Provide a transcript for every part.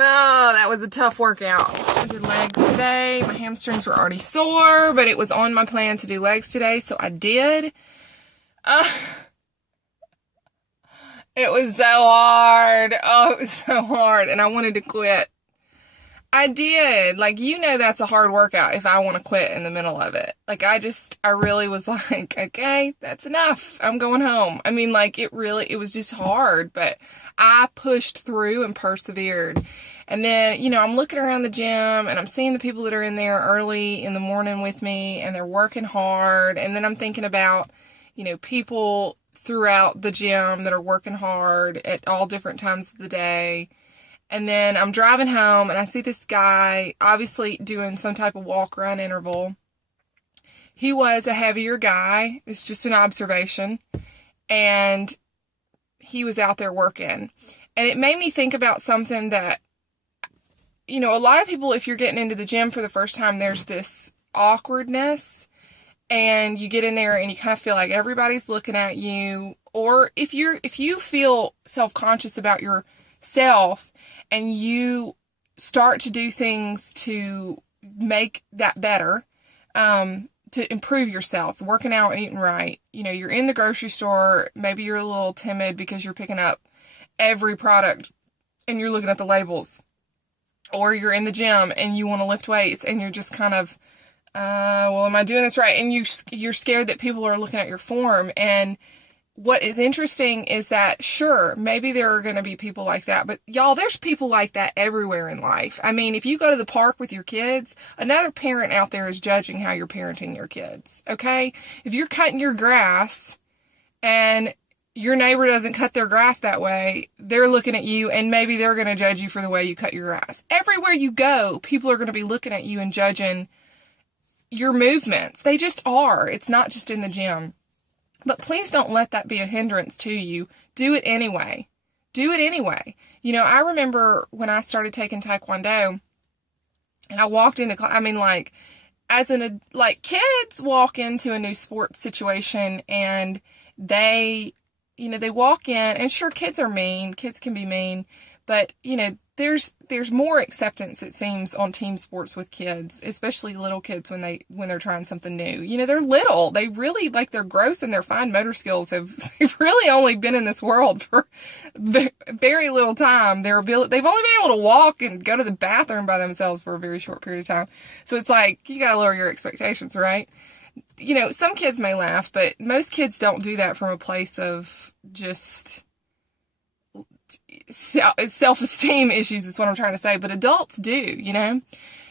Oh, that was a tough workout. I did legs today. My hamstrings were already sore, but it was on my plan to do legs today, so I did. Uh, it was so hard. Oh, it was so hard, and I wanted to quit. I did. Like, that's a hard workout if I want to quit in the middle of it. Like, I really was like, okay, that's enough. I'm going home. I mean, like, it was just hard, but I pushed through and persevered. And then, I'm looking around the gym and I'm seeing the people that are in there early in the morning with me and they're working hard. And then I'm thinking about, people throughout the gym that are working hard at all different times of the day. And then I'm driving home and I see this guy obviously doing some type of walk-run interval. He was a heavier guy. It's just an observation. And he was out there working. And it made me think about something that, a lot of people, if you're getting into the gym for the first time, there's this awkwardness. And you get in there and you kind of feel like everybody's looking at you. Or if you feel self-conscious about yourself, and you start to do things to make that better, to improve yourself, working out, eating right. You're in the grocery store, maybe you're a little timid because you're picking up every product and you're looking at the labels. Or you're in the gym and you want to lift weights and you're just kind of, well, am I doing this right? And you're scared that people are looking at your form. And what is interesting is that, sure, maybe there are going to be people like that, but y'all, there's people like that everywhere in life. I mean, if you go to the park with your kids, another parent out there is judging how you're parenting your kids, okay? If you're cutting your grass and your neighbor doesn't cut their grass that way, they're looking at you and maybe they're going to judge you for the way you cut your grass. Everywhere you go, people are going to be looking at you and judging your movements. They just are. It's not just in the gym. But please don't let that be a hindrance to you. Do it anyway. Do it anyway. I remember when I started taking Taekwondo and I walked into class, kids walk into a new sports situation and they walk in and sure, kids are mean. Kids can be mean, but there's more acceptance, it seems, on team sports with kids, especially little kids when they're trying something new. They're little. They really, their gross and their fine motor skills they've really only been in this world for very little time. They've only been able to walk and go to the bathroom by themselves for a very short period of time. So it's like, you gotta lower your expectations, right? Some kids may laugh, but most kids don't do that from a place of just self-esteem issues is what I'm trying to say, but adults do,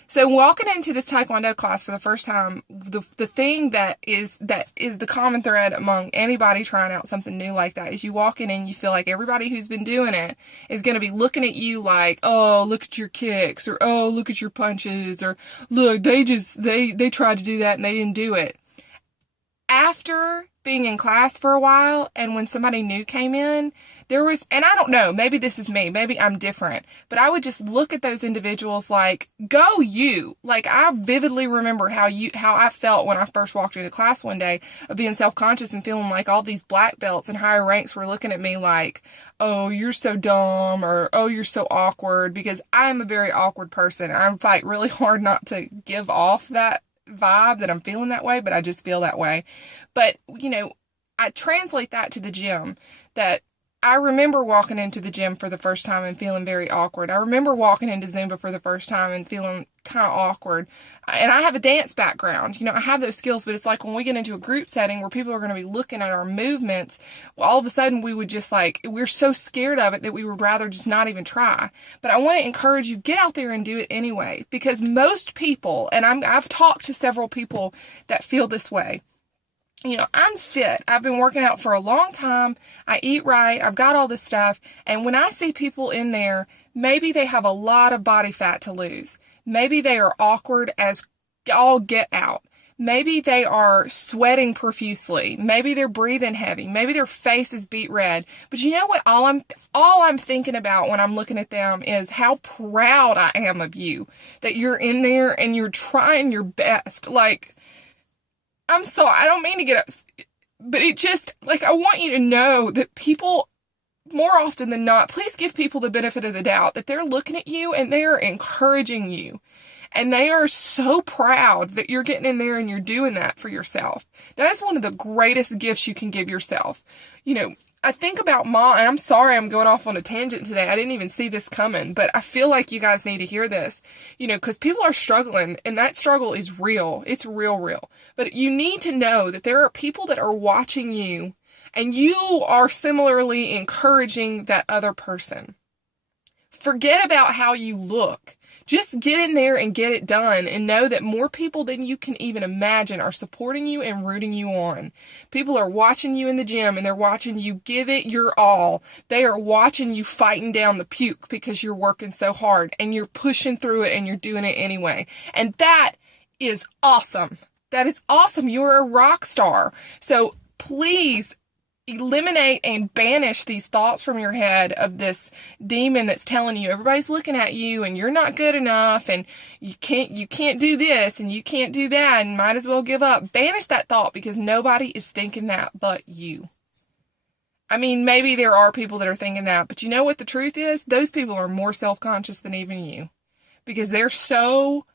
So walking into this Taekwondo class for the first time, the thing that is the common thread among anybody trying out something new like that is you walk in and you feel like everybody who's been doing it is going to be looking at you like, oh, look at your kicks, or oh, look at your punches, or look, they tried to do that and they didn't do it. After being in class for a while, and when somebody new came in, there was, and I don't know, maybe this is me, maybe I'm different, but I would just look at those individuals like, go you. Like, I vividly remember how I felt when I first walked into class one day of being self-conscious and feeling like all these black belts and higher ranks were looking at me like, oh, you're so dumb, or oh, you're so awkward, because I am a very awkward person. I fight really hard not to give off that vibe that I'm feeling that way, but I just feel that way. But, I translate that to the gym, that I remember walking into the gym for the first time and feeling very awkward. I remember walking into Zumba for the first time and feeling kind of awkward. And I have a dance background. I have those skills, but it's like when we get into a group setting where people are going to be looking at our movements, well, all of a sudden we would just we're so scared of it that we would rather just not even try. But I want to encourage you, get out there and do it anyway, because most people, and I've talked to several people that feel this way. I'm fit. I've been working out for a long time. I eat right. I've got all this stuff. And when I see people in there, maybe they have a lot of body fat to lose. Maybe they are awkward as all get out. Maybe they are sweating profusely. Maybe they're breathing heavy. Maybe their face is beet red. But you know what? All I'm thinking about when I'm looking at them is how proud I am of you, that you're in there and you're trying your best. I'm sorry, I don't mean to get up, but it just, I want you to know that people more often than not, please give people the benefit of the doubt that they're looking at you and they're encouraging you. And they are so proud that you're getting in there and you're doing that for yourself. That's one of the greatest gifts you can give yourself. You know, I think about mom, and I'm sorry I'm going off on a tangent today. I didn't even see this coming, but I feel like you guys need to hear this, you know, because people are struggling, and that struggle is real. It's real. But you need to know that there are people that are watching you, and you are similarly encouraging that other person. Forget about how you look. Just get in there and get it done, and know that more people than you can even imagine are supporting you and rooting you on. People are watching you in the gym, and they're watching you give it your all. They are watching you fighting down the puke because you're working so hard and you're pushing through it and you're doing it anyway. And that is awesome. That is awesome. You're a rock star. So please eliminate and banish these thoughts from your head of this demon that's telling you everybody's looking at you and you're not good enough and you can't do this and you can't do that and might as well give up. Banish that thought, because nobody is thinking that but you. I mean, maybe there are people that are thinking that, but you know what the truth is? Those people are more self-conscious than even you, because they're so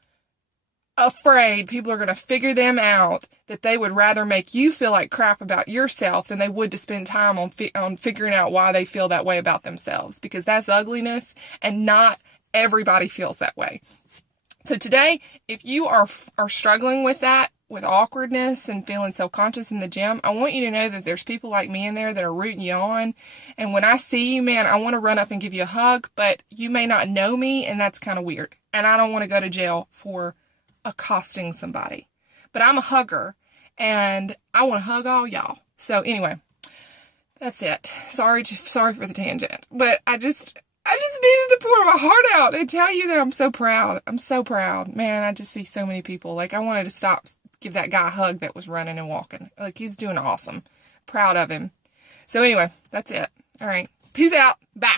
afraid people are going to figure them out that they would rather make you feel like crap about yourself than they would to spend time on figuring out why they feel that way about themselves, because that's ugliness, and not everybody feels that way. So today, if you are struggling with that, with awkwardness and feeling self-conscious in the gym, I want you to know that there's people like me in there that are rooting you on. And when I see you, man, I want to run up and give you a hug, but you may not know me, and that's kind of weird. And I don't want to go to jail for accosting somebody. But I'm a hugger, and I want to hug all y'all. So anyway, that's it. Sorry for the tangent. But I just needed to pour my heart out and tell you that I'm so proud. I'm so proud. Man, I just see so many people. Like, I wanted to give that guy a hug that was running and walking. Like, he's doing awesome. Proud of him. So anyway, that's it. All right. Peace out. Bye.